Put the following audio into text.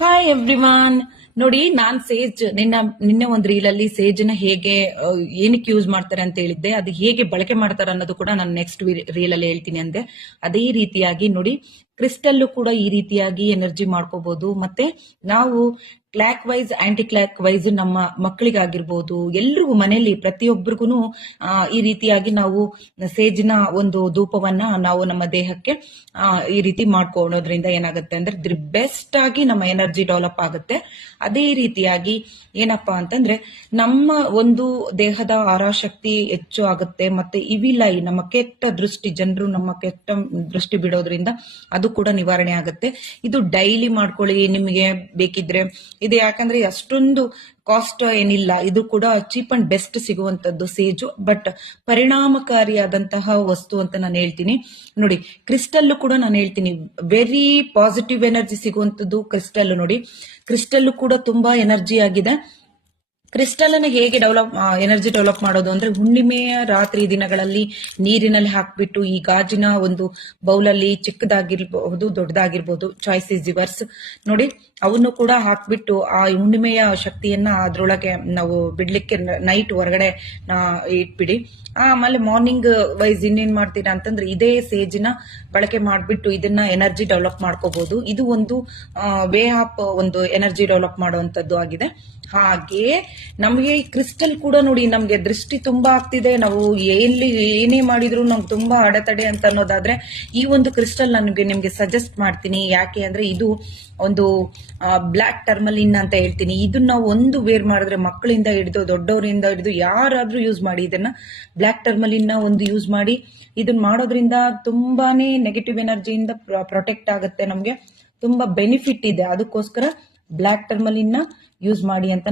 Hi everyone. ನೋಡಿ, ನಾನ್ ಸೇಜ್ ನಿನ್ನೆ ಒಂದು ರೀಲಲ್ಲಿ ಸೇಜ್ನ ಹೇಗೆ ಏನಕ್ಕೆ ಯೂಸ್ ಮಾಡ್ತಾರೆ ಅಂತ ಹೇಳಿದ್ದೆ. ಅದು ಹೇಗೆ ಬಳಕೆ ಮಾಡ್ತಾರೆ ಅನ್ನೋದು ಕೂಡ ನಾನು ನೆಕ್ಸ್ಟ್ ರೀಲಲ್ಲಿ ಹೇಳ್ತೀನಿ ಅಂದೆ. ಅದೇ ರೀತಿಯಾಗಿ ನೋಡಿ, ಕ್ರಿಸ್ಟಲ್ ಕೂಡ ಈ ರೀತಿಯಾಗಿ ಎನರ್ಜಿ ಮಾಡ್ಕೋಬಹುದು. ಮತ್ತೆ ನಾವು clockwise anticlockwise ನಮ್ಮ ಮಕ್ಕಳಿಗಾಗಿರ್ಬೋದು, ಎಲ್ರಿಗೂ ಮನೆಯಲ್ಲಿ ಪ್ರತಿಯೊಬ್ಬರಿಗೂ ಈ ರೀತಿಯಾಗಿ ನಾವು ಸೇಜಿನ ಒಂದು ಧೂಪವನ್ನ ನಾವು ನಮ್ಮ ದೇಹಕ್ಕೆ ಈ ರೀತಿ ಮಾಡ್ಕೊಳ್ಳೋದ್ರಿಂದ ಏನಾಗುತ್ತೆ ಅಂದ್ರೆ ಬೆಸ್ಟ್ ಆಗಿ ನಮ್ಮ ಎನರ್ಜಿ ಡೆವಲಪ್ ಆಗುತ್ತೆ. ಅದೇ ರೀತಿಯಾಗಿ ಏನಪ್ಪಾ ಅಂತಂದ್ರೆ ನಮ್ಮ ಒಂದು ದೇಹದ ಆರಾಶಕ್ತಿ ಹೆಚ್ಚು ಆಗುತ್ತೆ. ಮತ್ತೆ ಇವಿಲೈ ನಮ್ಮ ಕೆಟ್ಟ ದೃಷ್ಟಿ, ಜನರು ನಮ್ಮ ಕೆಟ್ಟ ದೃಷ್ಟಿ ಬಿಡೋದ್ರಿಂದ ಅದು ಕೂಡ ನಿವಾರಣೆ ಆಗುತ್ತೆ. ಇದು ಡೈಲಿ ಮಾಡ್ಕೊಳ್ಳಿ ನಿಮಗೆ ಬೇಕಿದ್ರೆ. ಇದು ಯಾಕಂದ್ರೆ ಅಷ್ಟೊಂದು ಕಾಸ್ಟ್ ಏನಿಲ್ಲ, ಇದು ಕೂಡ ಚೀಪ್ ಅಂಡ್ ಬೆಸ್ಟ್ ಸಿಗುವಂತದ್ದು ಸೇಜು. ಬಟ್ ಪರಿಣಾಮಕಾರಿಯಾದಂತಹ ವಸ್ತು ಅಂತ ನಾನು ಹೇಳ್ತೀನಿ. ನೋಡಿ, ಕ್ರಿಸ್ಟಲ್ ಕೂಡ ನಾನು ಹೇಳ್ತೀನಿ, ವೆರಿ ಪಾಸಿಟಿವ್ ಎನರ್ಜಿ ಸಿಗುವಂತದ್ದು ಕ್ರಿಸ್ಟಲ್. ನೋಡಿ, ಕ್ರಿಸ್ಟಲ್ ಕೂಡ ತುಂಬಾ ಎನರ್ಜಿ ಆಗಿದೆ. ಕ್ರಿಸ್ಟಲ್ ಅನ್ನು ಹೇಗೆ ಎನರ್ಜಿ ಡೆವಲಪ್ ಮಾಡೋದು ಅಂದ್ರೆ, ಹುಣ್ಣಿಮೆಯ ರಾತ್ರಿ ದಿನಗಳಲ್ಲಿ ನೀರಿನಲ್ಲಿ ಹಾಕ್ಬಿಟ್ಟು ಈ ಗಾಜಿನ ಒಂದು ಬೌಲಲ್ಲಿ ಚಿಕ್ಕದಾಗಿರ್ಬಹುದು ದೊಡ್ಡದಾಗಿರ್ಬಹುದು, ಚಾಯ್ಸ್ ಇಸ್ ಯುವರ್ಸ್. ನೋಡಿ, ಅವನ್ನು ಕೂಡ ಹಾಕ್ಬಿಟ್ಟು ಆ ಹುಣ್ಣಿಮೆಯ ಶಕ್ತಿಯನ್ನ ಅದ್ರೊಳಗೆ ನಾವು ಬಿಡ್ಲಿಕ್ಕೆ ನೈಟ್ ಹೊರಗಡೆ ಇಟ್ಬಿಡಿ. ಆಮೇಲೆ ಮಾರ್ನಿಂಗ್ ವೈಸ್ ಇನ್ನೇನ್ ಮಾಡ್ತೀರಾ ಅಂತಂದ್ರೆ, ಇದೇ ಸೇಜಿನ ಬಳಕೆ ಮಾಡ್ಬಿಟ್ಟು ಇದನ್ನ ಎನರ್ಜಿ ಡೆವಲಪ್ ಮಾಡ್ಕೋಬಹುದು. ಇದು ಒಂದು ವೇ ಆಫ್ ಒಂದು ಎನರ್ಜಿ ಡೆವಲಪ್ ಮಾಡುವಂತದ್ದು ಆಗಿದೆ. ಹಾಗೆ ನಮಗೆ ಈ ಕ್ರಿಸ್ಟಲ್ ಕೂಡ ನೋಡಿ, ನಮ್ಗೆ ದೃಷ್ಟಿ ತುಂಬಾ ಆಗ್ತಿದೆ, ನಾವು ಏನೇ ಮಾಡಿದ್ರು ನಮ್ಗೆ ತುಂಬಾ ಅಡೆತಡೆ ಅಂತ ಅನ್ನೋದಾದ್ರೆ ಈ ಒಂದು ಕ್ರಿಸ್ಟಲ್ ನಿಮ್ಗೆ ಸಜೆಸ್ಟ್ ಮಾಡ್ತೀನಿ. ಯಾಕೆ ಅಂದ್ರೆ ಇದು ಒಂದು ಬ್ಲಾಕ್ ಟರ್ಮಲಿನ್ ಅಂತ ಹೇಳ್ತೀನಿ. ಇದನ್ನ ನಾವು ಒಂದು ವೇರ್ ಮಾಡಿದ್ರೆ ಮಕ್ಕಳಿಂದ ಹಿಡಿದು ದೊಡ್ಡವರಿಂದ ಹಿಡಿದು ಯಾರಾದ್ರೂ ಯೂಸ್ ಮಾಡಿ. ಇದನ್ನ ಬ್ಲಾಕ್ ಟರ್ಮಲಿನ್ ಒಂದು ಯೂಸ್ ಮಾಡಿ. ಇದನ್ನ ಮಾಡೋದ್ರಿಂದ ತುಂಬಾನೇ ನೆಗೆಟಿವ್ ಎನರ್ಜಿಯಿಂದ ಪ್ರೊಟೆಕ್ಟ್ ಆಗುತ್ತೆ. ನಮ್ಗೆ ತುಂಬಾ ಬೆನಿಫಿಟ್ ಇದೆ. ಅದಕ್ಕೋಸ್ಕರ ಬ್ಲಾಕ್ ಟರ್ಮಲಿನ್ ಯೂಸ್ ಮಾಡಿ ಅಂತ